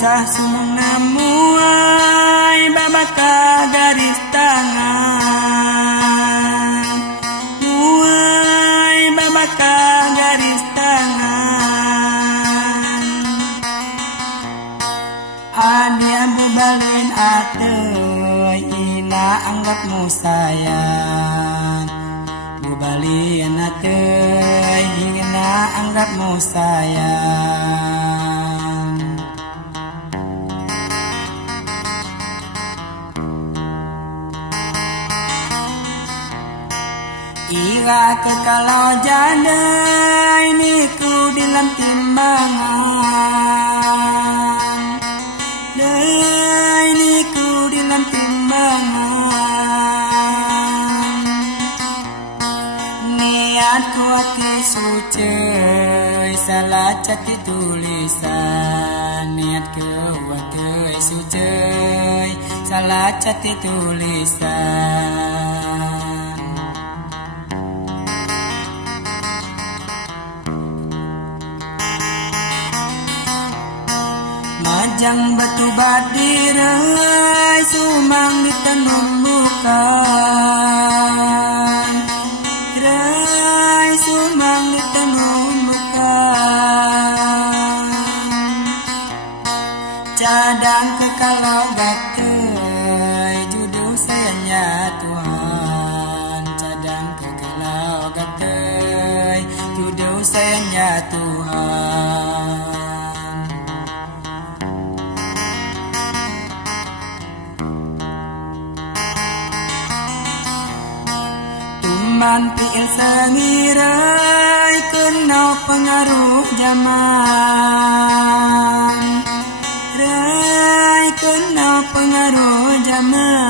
Sah sumong namuai babaka garis tangan, muai babaka garis tangan. Adia bubalin atei ina anggapmu sayang, bubalin atei ina anggapmu sayang. Ira ke kalau jadai niku dalam timbangan, dai niku dalam timbangan. Niatku hati suci salah cati tulisan, niatku hati suci salah cati tulisan. Majang batu badirai sumang ditanum bukan, rai sumang ditanum bukan. Cadang ke kalau gatai judul sayangnya Tuhan, cadang ke kalau gatai judul sayangnya Tuhan. Mantil sengirai kena pengaruh zaman, rai kena pengaruh zaman.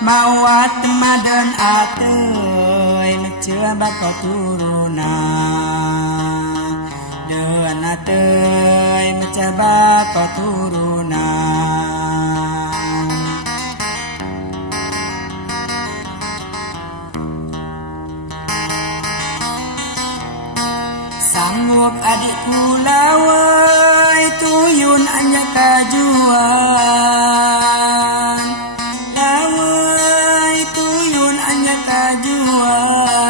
Mawat madan atei mencoba kau turunan, dan atei mencoba kau turunan. Sanggup adikku lawai tuyun anya kajuan, lawai tuyun anya kajuan.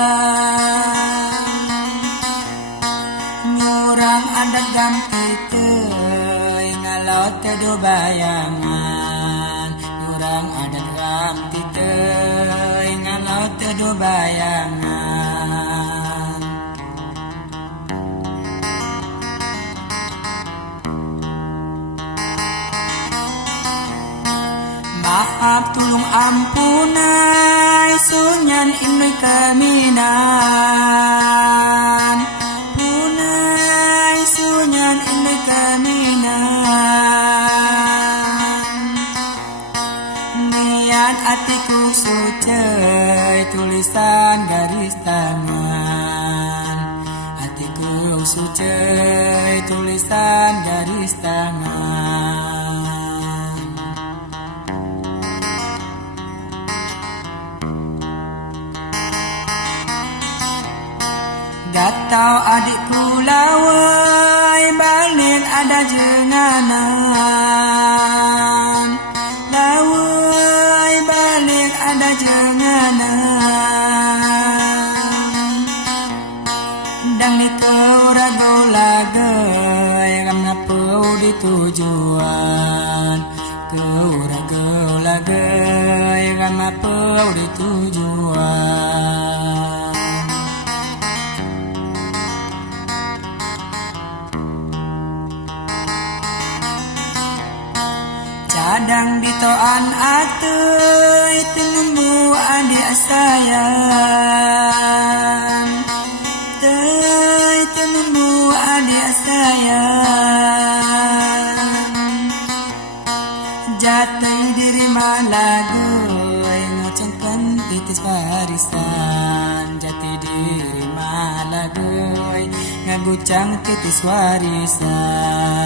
Nyurang adat gampi tei ngalau tedo bayangan, nyurang adat gampi tei ngalau tedo bayangan. Maaf tulung ampunai sunyan inai kaminan, punai sunyan inai kaminan. Niat hatiku suci tulisan garis tangan, hatiku suci tulisan garis tangan. Gatau adikku lawai balik ada jenganan, lawai balik ada jenganan. Dang ni kau ragu lagai karena pau di tujuan, kau ragu lagai karena pau di tujuan. Cadang ditoan atei tenemu adik sayang, tei tenemu adik sayang. Jateng diri malagoi ngocengkan titis warisan, jati diri malagoi ngagucang titis warisan.